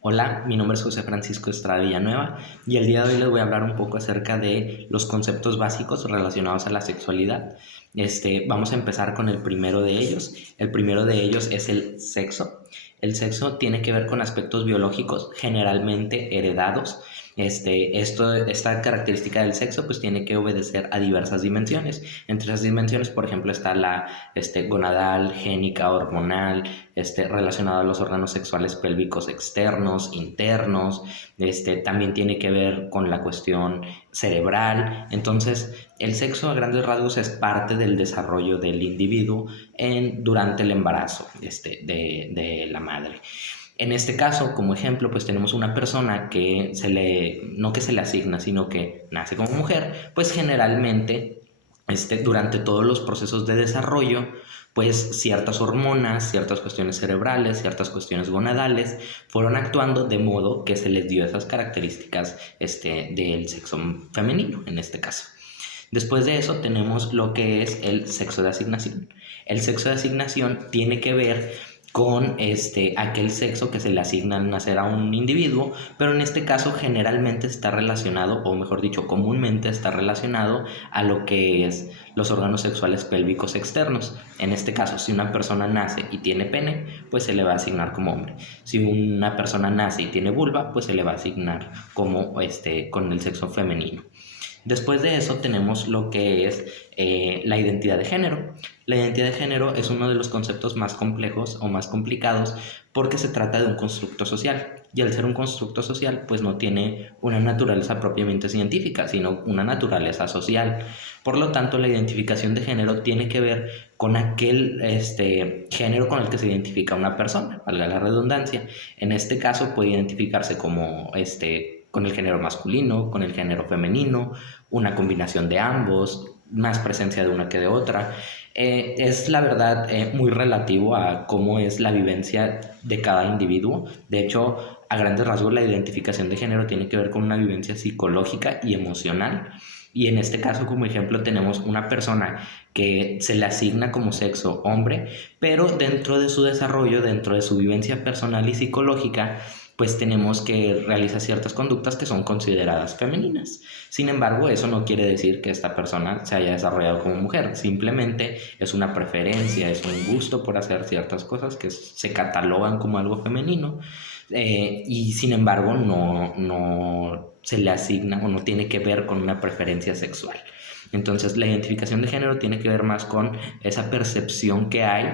Hola, mi nombre es José Francisco Estrada Villanueva y el día de hoy les voy a hablar un poco acerca de los conceptos básicos relacionados a la sexualidad. Vamos a empezar con el primero de ellos. El primero de ellos es el sexo. El sexo tiene que ver con aspectos biológicos generalmente heredados. Esta característica del sexo pues tiene que obedecer a diversas dimensiones. Entre esas dimensiones, por ejemplo, está la gonadal, génica, hormonal, relacionado a los órganos sexuales pélvicos externos, internos. También tiene que ver con la cuestión cerebral. Entonces, el sexo a grandes rasgos es parte del desarrollo del individuo durante el embarazo de la madre. En este caso, como ejemplo, pues tenemos una persona que no que se le asigna, sino que nace como mujer, pues generalmente durante todos los procesos de desarrollo, pues ciertas hormonas, ciertas cuestiones cerebrales, ciertas cuestiones gonadales fueron actuando de modo que se les dio esas características del sexo femenino en este caso. Después de eso tenemos lo que es el sexo de asignación. El sexo de asignación tiene que ver con aquel sexo que se le asigna al nacer a un individuo, pero en este caso generalmente está relacionado, o mejor dicho, comúnmente está relacionado a lo que es los órganos sexuales pélvicos externos. En este caso, si una persona nace y tiene pene, pues se le va a asignar como hombre. Si una persona nace y tiene vulva, pues se le va a asignar como con el sexo femenino. Después de eso tenemos lo que es la identidad de género. La identidad de género es uno de los conceptos más complejos o más complicados porque se trata de un constructo social. Y al ser un constructo social, pues no tiene una naturaleza propiamente científica, sino una naturaleza social. Por lo tanto, la identificación de género tiene que ver con aquel género con el que se identifica una persona, valga la redundancia. En este caso puede identificarse como con el género masculino, con el género femenino, una combinación de ambos, más presencia de una que de otra. Es la verdad muy relativo a cómo es la vivencia de cada individuo. De hecho, a grandes rasgos la identificación de género tiene que ver con una vivencia psicológica y emocional. Y en este caso, como ejemplo, tenemos una persona que se le asigna como sexo hombre, pero dentro de su desarrollo, dentro de su vivencia personal y psicológica, pues tenemos que realizar ciertas conductas que son consideradas femeninas. Sin embargo, eso no quiere decir que esta persona se haya desarrollado como mujer, simplemente es una preferencia, es un gusto por hacer ciertas cosas que se catalogan como algo femenino, y sin embargo no se le asigna o no tiene que ver con una preferencia sexual. Entonces, la identificación de género tiene que ver más con esa percepción que hay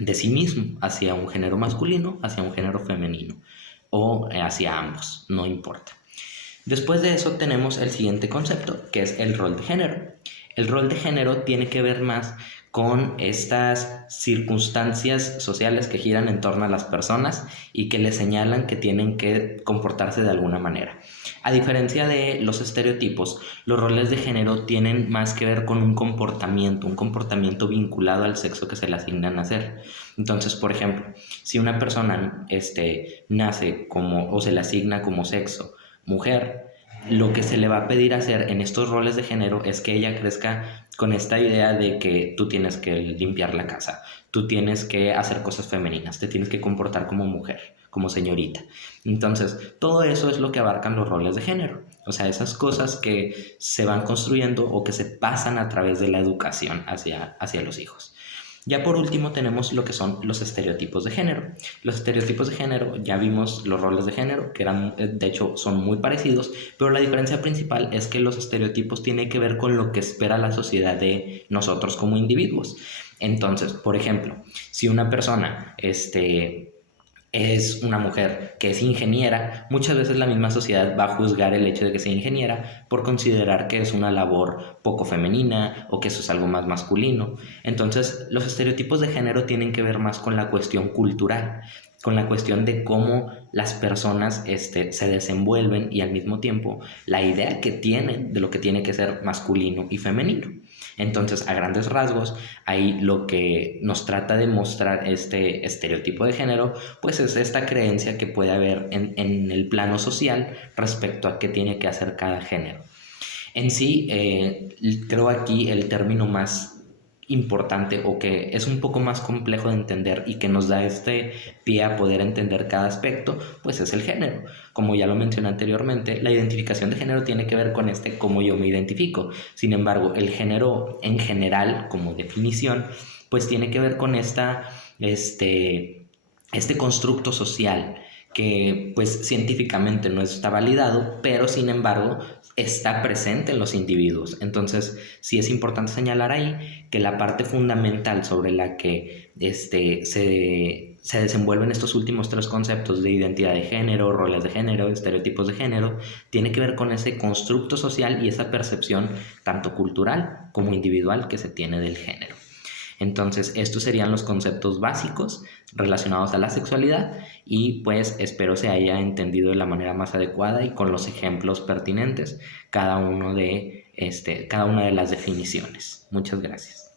de sí mismo hacia un género masculino, hacia un género femenino o hacia ambos, no importa. Después de eso tenemos el siguiente concepto, que es el rol de género. El rol de género tiene que ver más con estas circunstancias sociales que giran en torno a las personas y que les señalan que tienen que comportarse de alguna manera. A diferencia de los estereotipos, los roles de género tienen más que ver con un comportamiento vinculado al sexo que se le asigna a nacer. Entonces, por ejemplo, si una persona nace como o se le asigna como sexo mujer, lo que se le va a pedir hacer en estos roles de género es que ella crezca con esta idea de que tú tienes que limpiar la casa, tú tienes que hacer cosas femeninas, te tienes que comportar como mujer, como señorita. Entonces, todo eso es lo que abarcan los roles de género. O sea, esas cosas que se van construyendo o que se pasan a través de la educación hacia los hijos. Ya por último tenemos lo que son los estereotipos de género. Los estereotipos de género, ya vimos los roles de género, que eran, de hecho son muy parecidos, pero la diferencia principal es que los estereotipos tienen que ver con lo que espera la sociedad de nosotros como individuos. Entonces, por ejemplo, si una persona es una mujer que es ingeniera, muchas veces la misma sociedad va a juzgar el hecho de que sea ingeniera por considerar que es una labor poco femenina o que eso es algo más masculino. Entonces, los estereotipos de género tienen que ver más con la cuestión cultural, con la cuestión de cómo las personas se desenvuelven y al mismo tiempo la idea que tienen de lo que tiene que ser masculino y femenino. Entonces, a grandes rasgos, ahí lo que nos trata de mostrar este estereotipo de género, pues es esta creencia que puede haber en el plano social respecto a qué tiene que hacer cada género. En sí, creo aquí el término más importante o que es un poco más complejo de entender y que nos da este pie a poder entender cada aspecto, pues es el género. Como ya lo mencioné anteriormente, la identificación de género tiene que ver con cómo yo me identifico. Sin embargo, el género en general, como definición, pues tiene que ver con este constructo social que pues científicamente no está validado, pero sin embargo está presente en los individuos. Entonces, sí es importante señalar ahí que la parte fundamental sobre la que se desenvuelven estos últimos tres conceptos de identidad de género, roles de género, estereotipos de género, tiene que ver con ese constructo social y esa percepción tanto cultural como individual que se tiene del género. Entonces, estos serían los conceptos básicos relacionados a la sexualidad y pues espero se haya entendido de la manera más adecuada y con los ejemplos pertinentes cada una de las definiciones. Muchas gracias.